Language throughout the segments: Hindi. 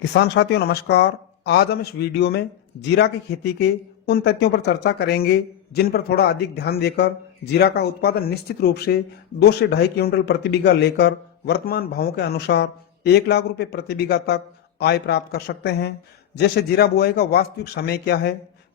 किसान साथियों नमस्कार। आज हम इस वीडियो में जीरा की खेती के उन तथ्यों पर चर्चा करेंगे जिन पर थोड़ा अधिक ध्यान देकर जीरा का उत्पादन निश्चित रूप से 2 से 2.5 क्विंटल प्रति बीघा लेकर वर्तमान भावों के अनुसार 1 लाख रुपए प्रति बीघा तक आय प्राप्त कर सकते हैं। जैसे जीरा बुआई का वास्तविक समय क्या है,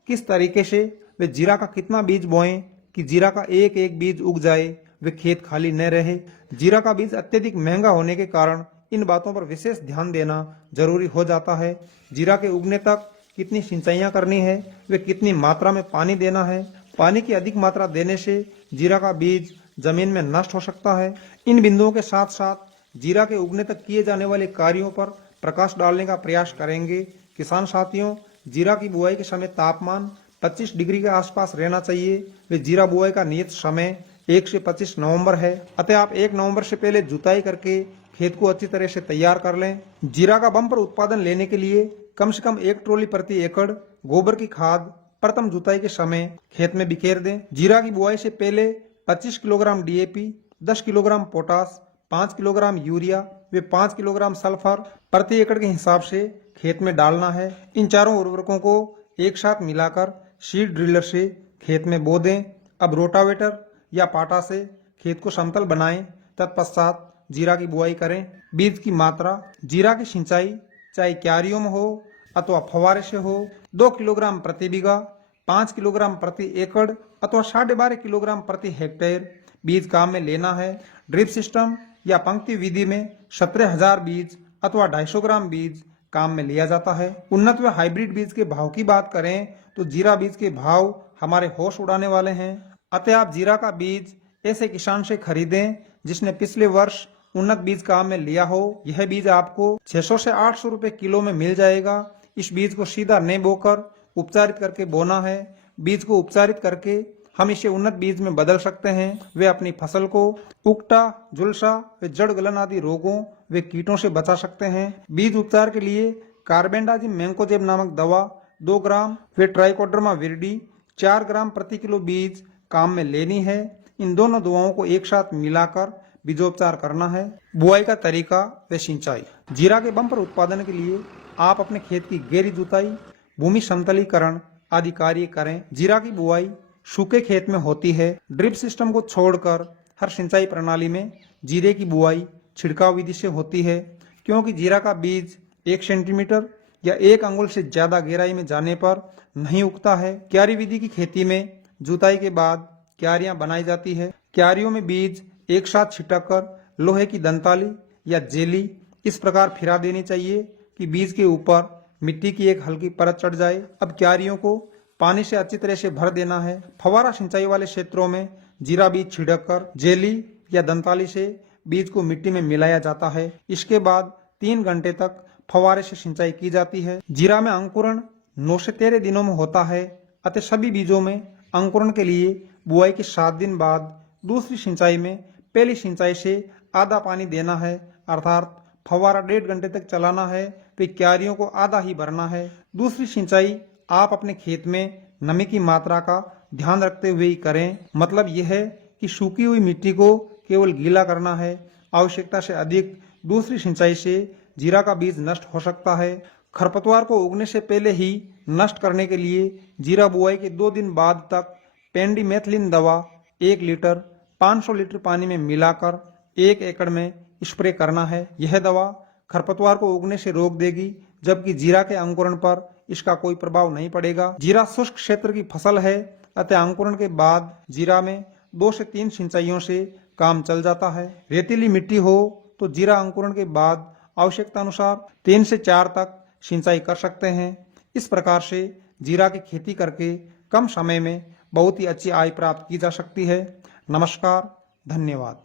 किस तरीके से वे जीरा का कितना बीज बोएं कि जीरा का एक एक बीज उग जाए, वे खेत खाली न रहे। जीरा का बीज अत्यधिक महंगा होने के कारण इन बातों पर विशेष ध्यान देना जरूरी हो जाता है। जीरा के उगने तक कितनी सिंचाइयां करनी है, वे कितनी मात्रा में पानी देना है। पानी की अधिक मात्रा देने से जीरा का बीज जमीन में नष्ट हो सकता है। इन बिंदुओं के साथ साथ जीरा के उगने तक किए जाने वाले कार्यों पर प्रकाश डालने का प्रयास करेंगे। किसान साथियों, जीरा की बुआई के समय तापमान 25 डिग्री के आसपास रहना चाहिए। वे जीरा बुआई का नियत समय 1 से 25 नवंबर है, अतः आप 1 नवंबर से पहले जुताई करके खेत को अच्छी तरह से तैयार कर लें। जीरा का बम्पर उत्पादन लेने के लिए कम से कम 1 ट्रॉली प्रति एकड़ गोबर की खाद प्रथम जुताई के समय खेत में बिखेर दें। जीरा की बुआई से पहले 25 kilogram DAP, 10 kilogram potash, 5 kilogram urea व 5 किलोग्राम सल्फर प्रति एकड़ के हिसाब से खेत में डालना है। इन चारों उर्वरकों को एक साथ मिलाकर सीड ड्रिलर से खेत में बो दें। अब रोटावेटर या पाटा से खेत को समतल बनाएं, तत्पश्चात जीरा की बुआई करें। बीज की मात्रा, जीरा की सिंचाई चाहे क्यारियों में हो अथवा फव्वारे से हो, 2 किलोग्राम प्रति बीघा, 5 किलोग्राम प्रति एकड़ अथवा 12.5 किलोग्राम प्रति हेक्टेयर बीज काम में लेना है। ड्रिप सिस्टम या पंक्ति विधि में 17,000 बीज अथवा 250 ग्राम बीज काम में लिया जाता है। उन्नत व हाइब्रिड बीज के भाव की बात करें तो जीरा बीज के भाव हमारे होश उड़ाने वाले हैं, अतः आप जीरा का बीज ऐसे किसान से खरीदें जिसने पिछले वर्ष उन्नत बीज काम में लिया हो। यह बीज आपको 600 से 800 रुपए किलो में मिल जाएगा। इस बीज को सीधा नहीं बोकर उपचारित करके बोना है। बीज को उपचारित करके हम इसे उन्नत बीज में बदल सकते हैं। वे अपनी फसल को उकटा, झुलसा व जड़ गलन आदि रोगों व कीटों से बचा सकते हैं। बीज उपचार के लिए कार्बेंडाजिम मैंकोजेब नामक दवा 2 ग्राम व ट्राइकोडर्मा विरिडी 4 ग्राम प्रति किलो बीज काम में लेनी है। इन दोनों दवाओं को एक साथ मिलाकर बीजोपचार करना है। बुआई का तरीका व सिंचाई। जीरा के बम्पर उत्पादन के लिए आप अपने खेत की गहरी जुताई, भूमि समतलीकरण आदि कार्य करें। जीरा की बुआई सूखे खेत में होती है। ड्रिप सिस्टम को छोड़कर हर सिंचाई प्रणाली में जीरे की बुआई छिड़काव विधि से होती है, क्योंकि जीरा का बीज 1 सेंटीमीटर या 1 अंगुल से ज्यादा गहराई में जाने पर नहीं उगता है। क्यारी विधि की खेती में जुताई के बाद क्यारियां बनाई जाती है। क्यारियों में बीज एक साथ छिटक कर लोहे की दंताली या जेली इस प्रकार फिरा देनी चाहिए कि बीज के ऊपर मिट्टी की एक हल्की परत चढ़ जाए। अब क्यारियों को पानी से अच्छी तरह से भर देना है। फव्वारा सिंचाई वाले क्षेत्रों में जीरा बीज छिड़क कर जेली या दंताली से बीज को मिट्टी में मिलाया जाता है। इसके बाद 3 घंटे तक फव्वारे से सिंचाई की जाती है। जीरा में अंकुरण 9 से 13 दिनों में होता है, अतः सभी बीजों में अंकुरण के लिए बुआई के 7 दिन बाद दूसरी सिंचाई में पहली सिंचाई से आधा पानी देना है, अर्थात फव्वारा 1.5 घंटे तक चलाना है, फिर क्यारियों को आधा ही भरना है। दूसरी सिंचाई आप अपने खेत में नमी की मात्रा का ध्यान रखते हुए ही करें। मतलब यह है कि सूखी हुई मिट्टी को केवल गीला करना है। आवश्यकता से अधिक दूसरी सिंचाई से जीरा का बीज नष्ट हो सकता है। खरपतवार को उगने से पहले ही नष्ट करने के लिए जीरा बुआई के 2 दिन बाद तक पेंडिमेथिलिन दवा 1 लीटर 500 लीटर पानी में मिलाकर 1 एकड़ में स्प्रे करना है। यह दवा खरपतवार को उगने से रोक देगी, जबकि जीरा के अंकुरण पर इसका कोई प्रभाव नहीं पड़ेगा। जीरा शुष्क क्षेत्र की फसल है, अतः अंकुरण के बाद जीरा में 2 से 3 सिंचाइयों से काम चल जाता है। रेतीली मिट्टी हो तो जीरा अंकुरण के बाद आवश्यकता अनुसार 3 से 4 तक सिंचाई कर सकते हैं। इस प्रकार से जीरा की खेती करके कम समय में बहुत ही अच्छी आय प्राप्त की जा सकती है। नमस्कार, धन्यवाद।